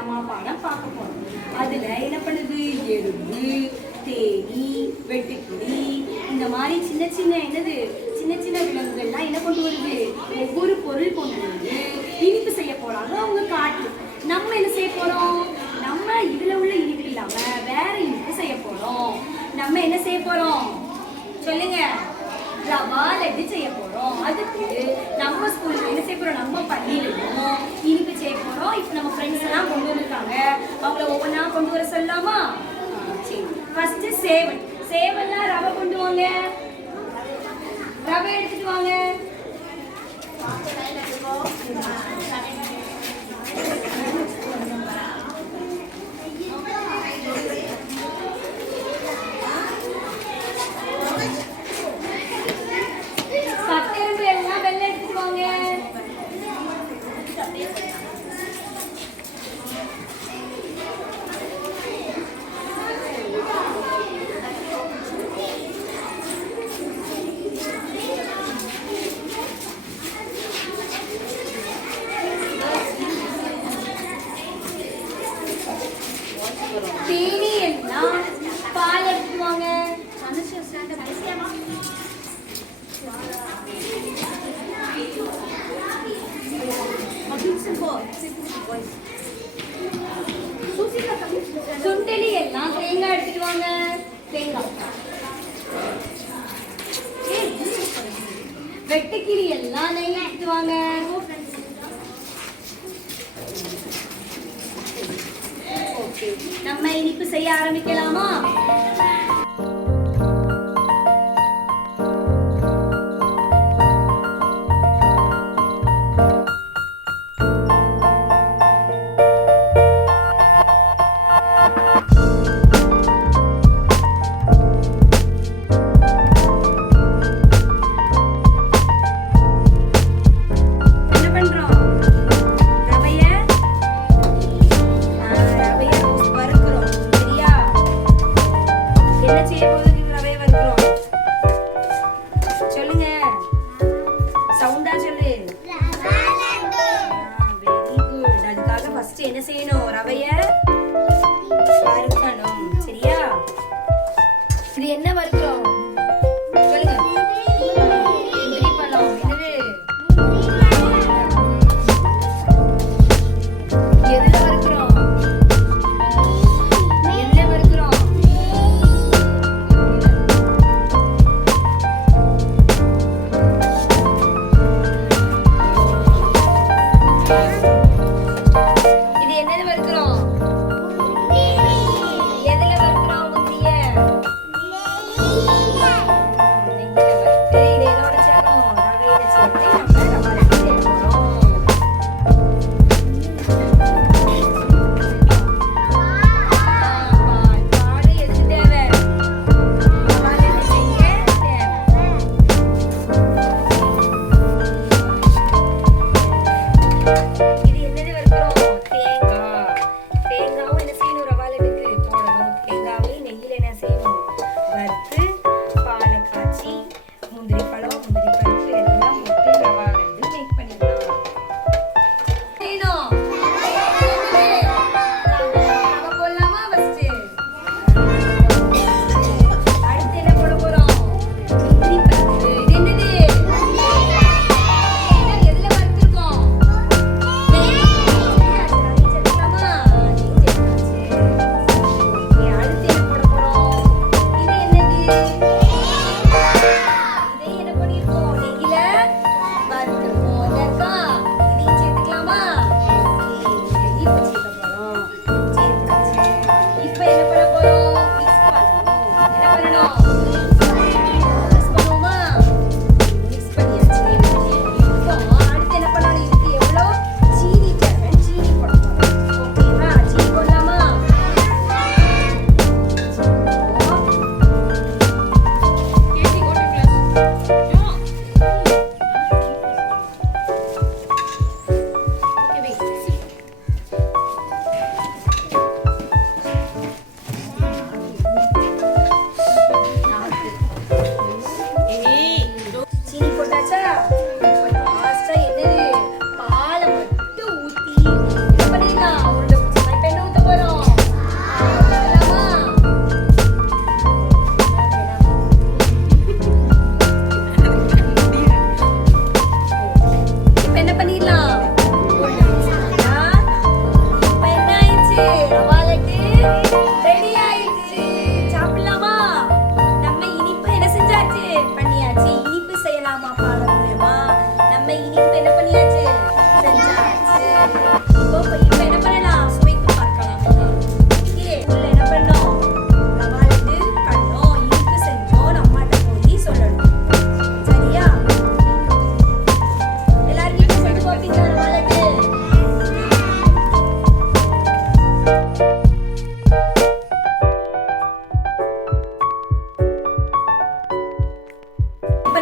அம்மா பாடம் பார்க்க போறோம். அதுல என்ன பண்ணுது, எறும்பு, தேனி, வெட்டுக்கிளி, இந்த மாதிரி சின்ன சின்ன என்னது சின்ன சின்ன விலங்குகள்லாம் என்ன கொண்டு வருது, ஒவ்வொரு பொருள் கொண்டு வந்து இனிப்பு செய்ய போறாங்க அவங்க காட்டு. நம்ம என்ன செய்ய போறோம், நம்ம இதுல உள்ள இனிப்பு இல்லாம வேற இனிப்பு செய்ய போறோம். நம்ம என்ன செய்ய போறோம் சொல்லுங்க, ரவா லட்டு செய்ய போறோம். அதுக்கு நம்ம ஸ்கூல்ல என்ன செய்ய போறோம், நம்ம பள்ளியிலும் இனிப்பு செய்ய போறோம். இப்போ நம்ம ஃப்ரெண்ட்ஸ் எல்லாம் கொண்டு வந்திருக்காங்க, அவங்கள ஒவ்வொன்றா கொண்டு வர சொல்லலாமா? சரி, ஃபர்ஸ்ட் சேவல். சேவல்லாம் ரவை கொண்டு வாங்க, ரவை எடுத்துட்டு வாங்க. கட்டெரும்பு எல்லாம் வெள்ளை எடுத்துட்டு வாங்க. தேனி எல்லாம் பால் எடுத்துட்டு வாங்க. சுண்டலி எல்லாம் தேங்காய் எடுத்துட்டு வாங்க. தேங்காய். வெட்டுக்கிளி எல்லாம் நெய் எடுத்துட்டு வாங்க. நம்ம இனிப்பு செய்ய ஆரம்பிக்கலாமா?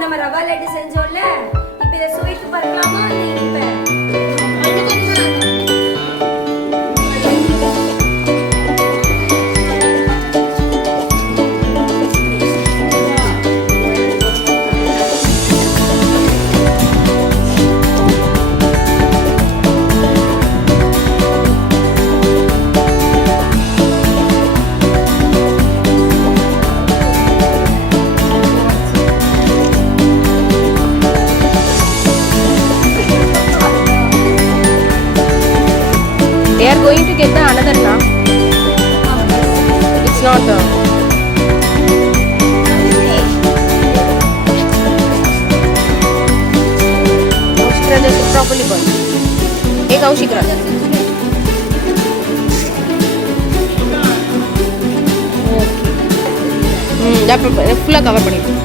நம்ம ரவா லட்டு செஞ்சோம்ல, இப்ப இதை சுவைத்து பார்க்கலாமா அந்த இனிப்பை? They are going to get the another now. It's not the. Kaushik Raja should properly burn. Hey Kaushik Raja. Okay. Full cover பண்ணிடு.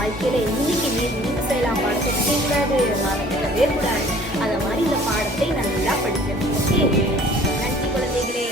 வாழ்க்கையில இன்னைக்கு இனிப்பு செய்யலாம் பாடத்தை செய்யக்கூடாது, மறக்கவே கூடாது. அத மாதிரி இந்த பாடத்தை நல்லா படிக்கணும். ஓகே, நன்றி குழந்தைகளே.